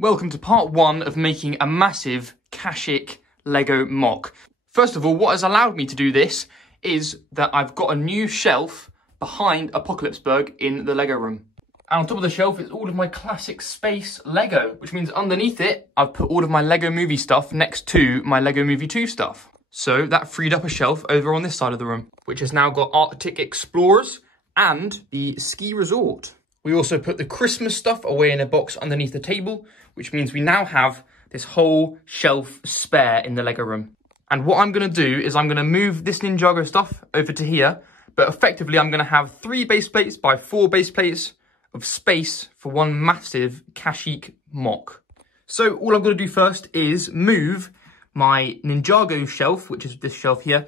Welcome to part one of making a massive Kashyyyk Lego MOC. First of all, what has allowed me to do this is that I've got a new shelf behind Apocalypseburg in the Lego room. And on top of the shelf is all of my classic space Lego, which means underneath it, I've put all of my Lego Movie stuff next to my Lego Movie 2 stuff. So that freed up a shelf over on this side of the room, which has now got Arctic Explorers and the ski resort. We also put the Christmas stuff away in a box underneath the table, which means we now have this whole shelf spare in the Lego room. And what I'm going to do is I'm going to move this Ninjago stuff over to here, but effectively I'm going to have 3 base plates by 4 base plates of space for one massive Kashyyyk MOC. So all I'm going to do first is move my Ninjago shelf, which is this shelf here,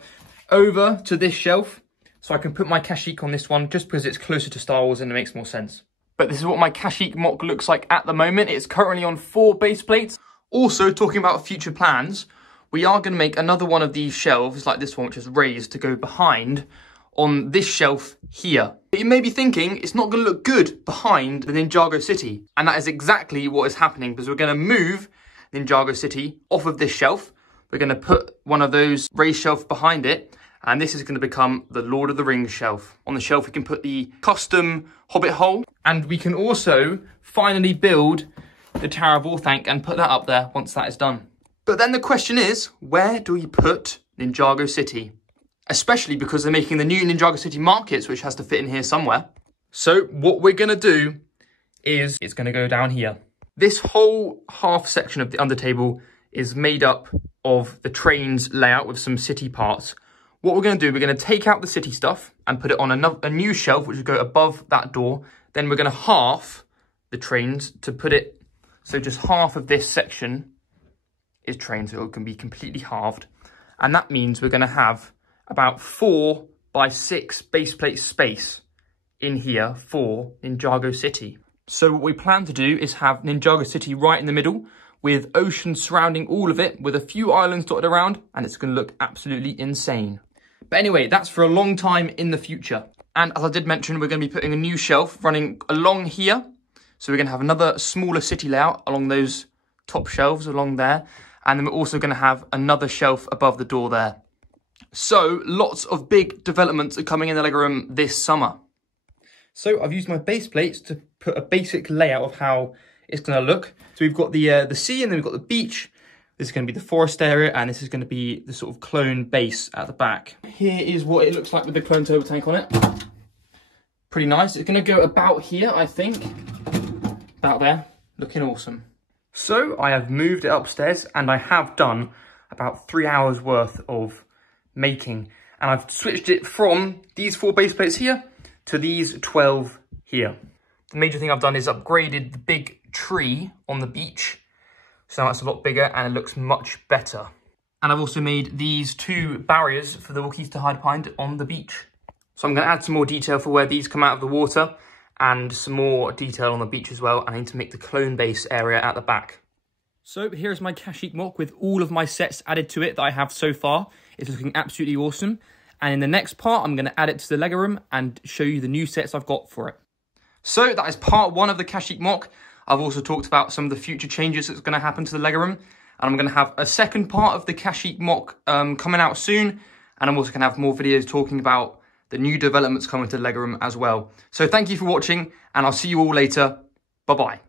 over to this shelf, so I can put my Kashyyyk on this one just because it's closer to Star Wars and it makes more sense. But this is what my Kashyyyk MOC looks like at the moment. It's currently on 4 base plates. Also, talking about future plans, we are going to make another one of these shelves, like this one, which is raised, to go behind on this shelf here. But you may be thinking, it's not going to look good behind the Ninjago City. And that is exactly what is happening, because we're going to move Ninjago City off of this shelf. We're going to put one of those raised shelves behind it. And this is going to become the Lord of the Rings shelf. On the shelf, we can put the custom Hobbit hole. And we can also finally build the Tower of Orthanc and put that up there once that is done. But then the question is, where do we put Ninjago City? Especially because they're making the new Ninjago City markets, which has to fit in here somewhere. So what we're going to do is it's going to go down here. This whole half section of the undertable is made up of the trains layout with some city parts. What we're going to do, we're going to take out the city stuff and put it on a new shelf, which will go above that door. Then we're going to half the trains to put it, so just half of this section is trains, so it can be completely halved. And that means we're going to have about 4 by 6 base plate space in here for Ninjago City. So what we plan to do is have Ninjago City right in the middle, with ocean surrounding all of it, with a few islands dotted around, and it's going to look absolutely insane. But anyway, that's for a long time in the future. And as I did mention, we're going to be putting a new shelf running along here. So we're going to have another smaller city layout along those top shelves along there. And then we're also going to have another shelf above the door there. So lots of big developments are coming in the Lego room this summer. So I've used my base plates to put a basic layout of how it's going to look. So we've got the sea, and then we've got the beach. This is going to be the forest area, and this is going to be the sort of clone base at the back. Here is what it looks like with the clone turbo tank on it. Pretty nice. It's going to go about here, I think. About there. Looking awesome. So I have moved it upstairs, and I have done about 3 hours worth of making. And I've switched it from these 4 base plates here to these 12 here. The major thing I've done is upgraded the big tree on the beach. So now it's a lot bigger and it looks much better. And I've also made these 2 barriers for the Wookiees to hide behind on the beach. So I'm going to add some more detail for where these come out of the water, and some more detail on the beach as well. I need to make the clone base area at the back. So here's my Kashyyyk MOC with all of my sets added to it that I have so far. It's looking absolutely awesome. And in the next part, I'm going to add it to the Lego room and show you the new sets I've got for it. So that is part 1 of the Kashyyyk MOC. I've also talked about some of the future changes that's going to happen to the Lego room. And I'm going to have a second part of the Kashyyyk MOC coming out soon. And I'm also going to have more videos talking about the new developments coming to the Lego room as well. So thank you for watching, and I'll see you all later. Bye-bye.